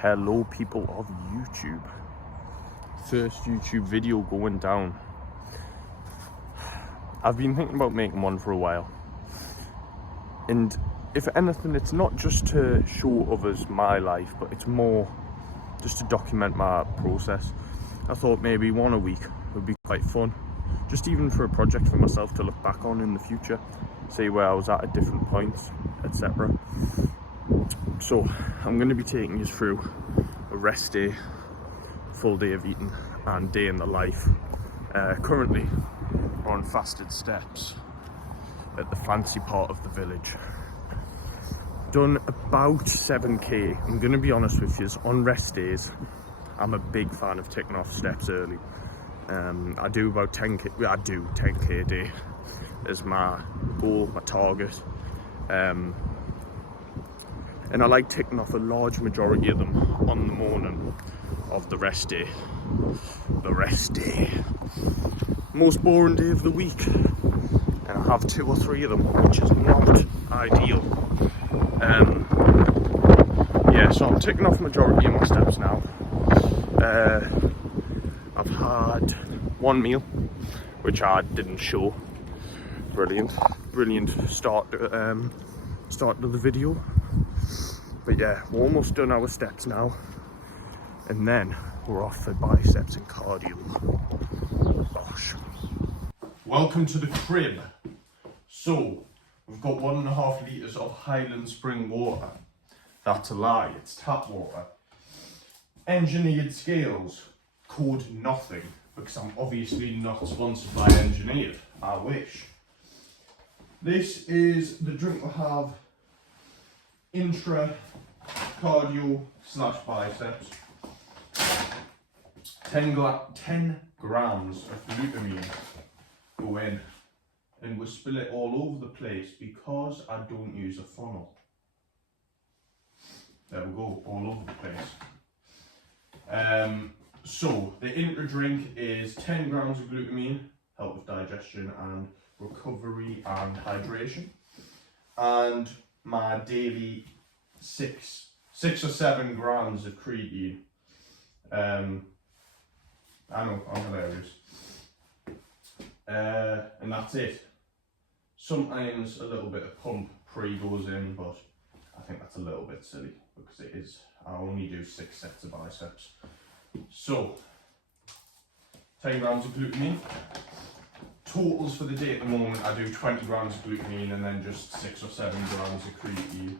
Hello people of YouTube. First YouTube video going down. I've been thinking about making one for a while. And if anything, it's not just to show others my life, but it's more just to document my process. I thought maybe one a week would be quite fun. Just even for a project for myself to look back on in the future. See where I was at different points, etc. So I'm going to be taking you through a rest day, full day of eating and day in the life. Currently we're on fasted steps at the fancy part of the village. Done about 7k. I'm going to be honest with you, on rest days I'm a big fan of taking off steps early. I do about 10k a day as my goal, my target. And I like ticking off a large majority of them on the morning of the rest day. The rest day. Most boring day of the week. And I have 2 or 3 of them, which is not ideal. Yeah, so I'm ticking off majority of my steps now. I've had 1 meal, which I didn't show. Brilliant start to the video. But yeah, we're almost done our steps now, and then we're off for biceps and cardio. Gosh. Welcome to the crib. So we've got 1.5 litres of Highland spring water. That's a lie, it's tap water. Engineered scales, code nothing, because I'm obviously not sponsored by Engineered. I wish. This is the drink we have. Intra cardio / biceps. 10 grams of glutamine go in, and we spill it all over the place because I don't use a funnel. There we go, all over the place. So the intra drink is 10 grams of glutamine, help with digestion and recovery and hydration, and my daily 6 or 7 grams of creatine. I know, I'm hilarious. And that's it. Sometimes a little bit of pump pre goes in, but I think that's a little bit silly because it is. I only do 6 sets of biceps. So 10 grams of glutamine. Totals for the day at the moment, I do 20 grams of glutamine and then just 6 or 7 grams of creatine.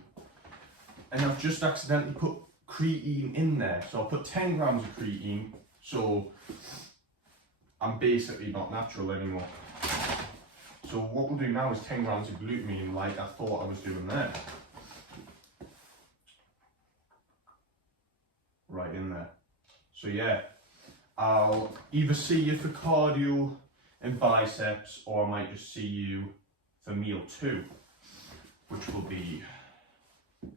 And I've just accidentally put creatine in there. So I put 10 grams of creatine, so I'm basically not natural anymore. So what we'll do now is 10 grams of glutamine like I thought I was doing there. Right in there. So yeah, I'll either see you for cardio and biceps, or I might just see you for meal 2, which will be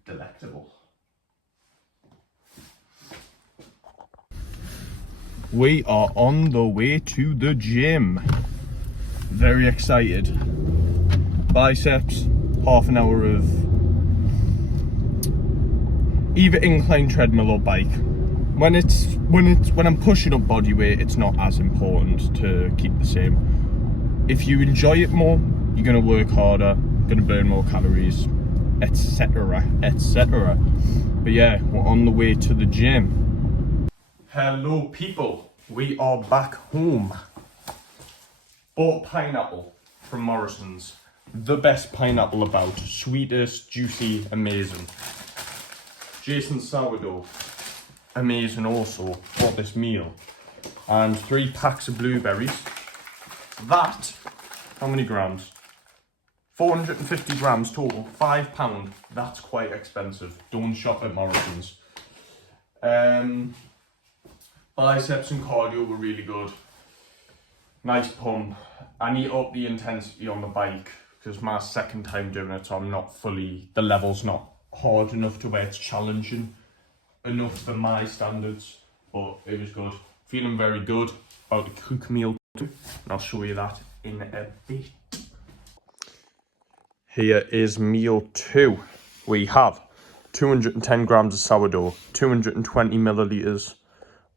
delectable. We are on the way to the gym. Very excited. Biceps, half an hour of either incline treadmill or bike. When I'm pushing up body weight, it's not as important to keep the same. If you enjoy it more, you're gonna work harder, gonna burn more calories, etc, etc. But yeah, we're on the way to the gym. Hello people, we are back home. Bought pineapple from Morrison's. The best pineapple about, sweetest, juicy, amazing. Jason's sourdough. Amazing also for this meal, and 3 packs of blueberries. That, how many grams? 450 grams total, £5. That's quite expensive. Don't shop at Morrison's. Biceps and cardio were really good. Nice pump. I need to up the intensity on the bike because my second time doing it, so I'm not fully, the level's not hard enough to where it's challenging enough for my standards, but it was good. Feeling very good about the cook meal too, and I'll show you that in a bit. Here is meal 2. We have 210 grams of sourdough, 220 milliliters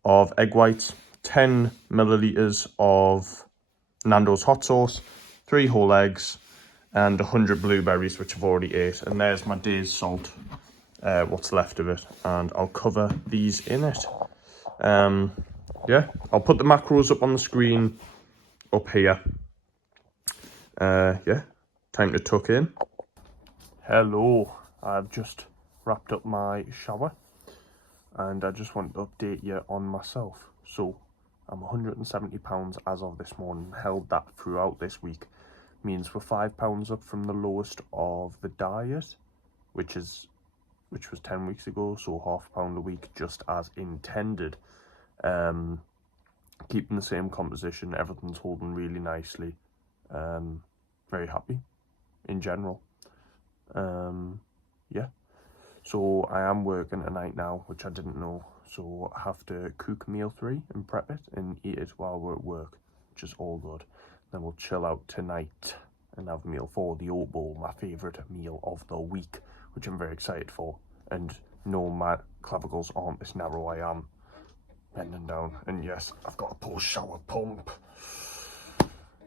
of egg whites, 10 milliliters of Nando's hot sauce, 3 whole eggs, and 100 blueberries, which I've already ate. And there's my day's salt, what's left of it, and I'll cover these in it. Yeah, I'll put the macros up on the screen up here. Yeah, time to tuck in. Hello, I've just wrapped up my shower and I just want to update you on myself. So I'm 170 pounds as of this morning, held that throughout this week. Means we're 5 pounds up from the lowest of the diet, which was 10 weeks ago, so £0.5 a week, just as intended. Keeping the same composition, everything's holding really nicely. Very happy in general. Yeah, so I am working tonight now, which I didn't know, so I have to cook meal 3 and prep it and eat it while we're at work, which is all good. Then we'll chill out tonight and have meal 4, the oat bowl, my favourite meal of the week, which I'm very excited for. And no, my clavicles aren't this narrow, I am bending down, and yes, I've got a post-shower pump.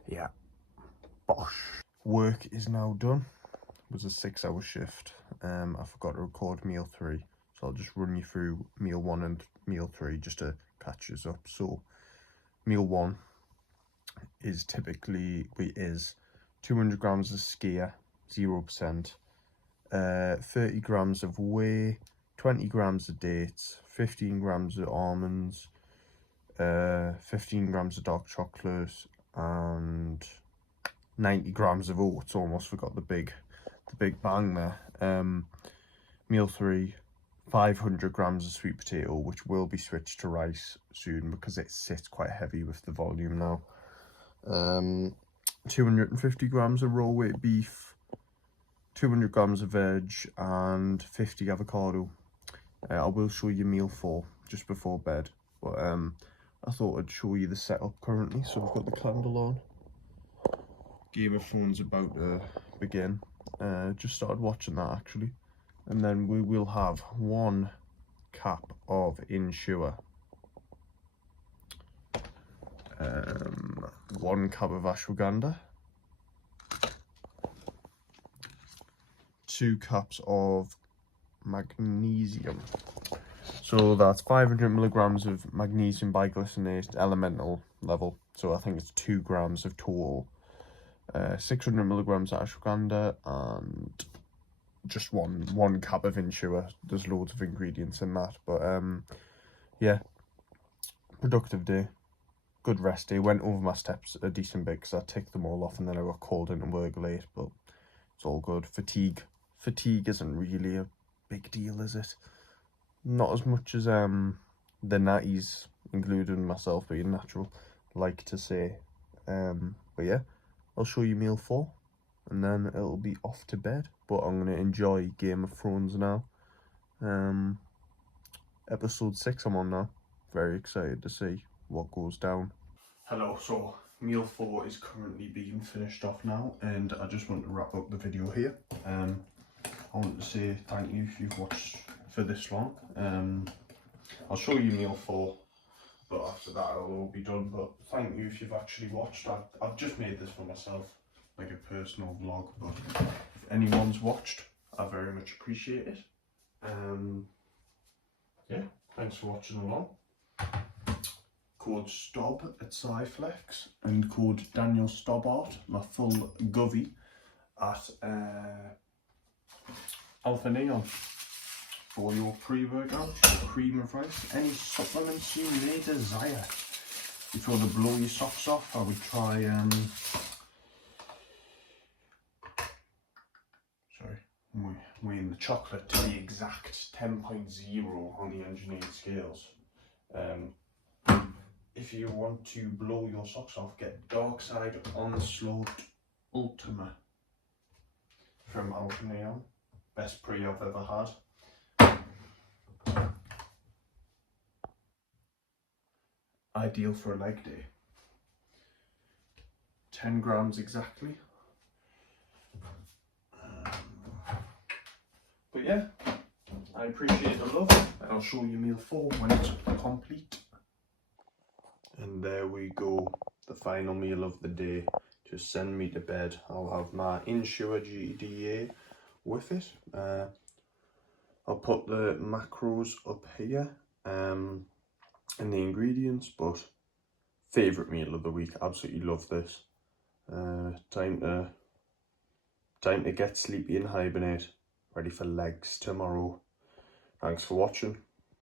Yeah, bosh. Work is now done. It was a 6-hour shift. I forgot to record meal 3, so I'll just run you through meal 1 and meal 3 just to catch us up. So meal 1 is 200 grams of skyr, 0%, 30 grams of whey, 20 grams of dates, 15 grams of almonds, 15 grams of dark chocolate, and 90 grams of oats. Almost forgot the big bang there. Meal 3, 500 grams of sweet potato, which will be switched to rice soon because it sits quite heavy with the volume now. 250 grams of raw weight beef, 200 grams of veg, and 50 avocado. I will show you meal 4 just before bed, but I thought I'd show you the setup currently. So we've got the candle on. Game of Thrones about to begin. Just started watching that actually, and then we will have 1 cap of Ensure, 1 cap of ashwagandha, 2 caps of magnesium. So that's 500 milligrams of magnesium biglycinate elemental level. So I think it's 2 grams of total. 600 milligrams of ashwagandha, and just one cap of Ensure. There's loads of ingredients in that, but yeah, productive day, good rest day. Went over my steps a decent bit because I ticked them all off, and then I got called into work late, but it's all good. Fatigue isn't really a big deal, is it? Not as much as the natties, including myself being natural, like to say. But yeah, I'll show you meal 4 and then it'll be off to bed. But I'm going to enjoy Game of Thrones now. Episode 6 I'm on now. Very excited to see what goes down. Hello, so meal 4 is currently being finished off now, and I just want to wrap up the video here. I want to say thank you if you've watched for this long. I'll show you meal 4. But after that it'll all be done. But thank you if you've actually watched. I've just made this for myself, like a personal vlog, but if anyone's watched, I very much appreciate it. Yeah, thanks for watching along. Code STOB at Cyflex and code Daniel Stobbart, my full govy, at Alpha Neon. For your pre-workout, cream of rice, any supplements you may desire. If you want to blow your socks off, I would try weighing the chocolate to be exact, 10.0 on the engineered scales. If you want to blow your socks off, get Dark Side Onslaught Ultima from Alpha Neon. Best pre I've ever had. Ideal for a leg day. 10 grams exactly. But yeah, I appreciate the love, and I'll show you meal 4 when it's complete. And there we go, the final meal of the day. Just send me to bed. I'll have my Ensure GDA with it. I'll put the macros up here and the ingredients, but favourite meal of the week. Absolutely love this. Time to get sleepy and hibernate. Ready for legs tomorrow. Thanks for watching.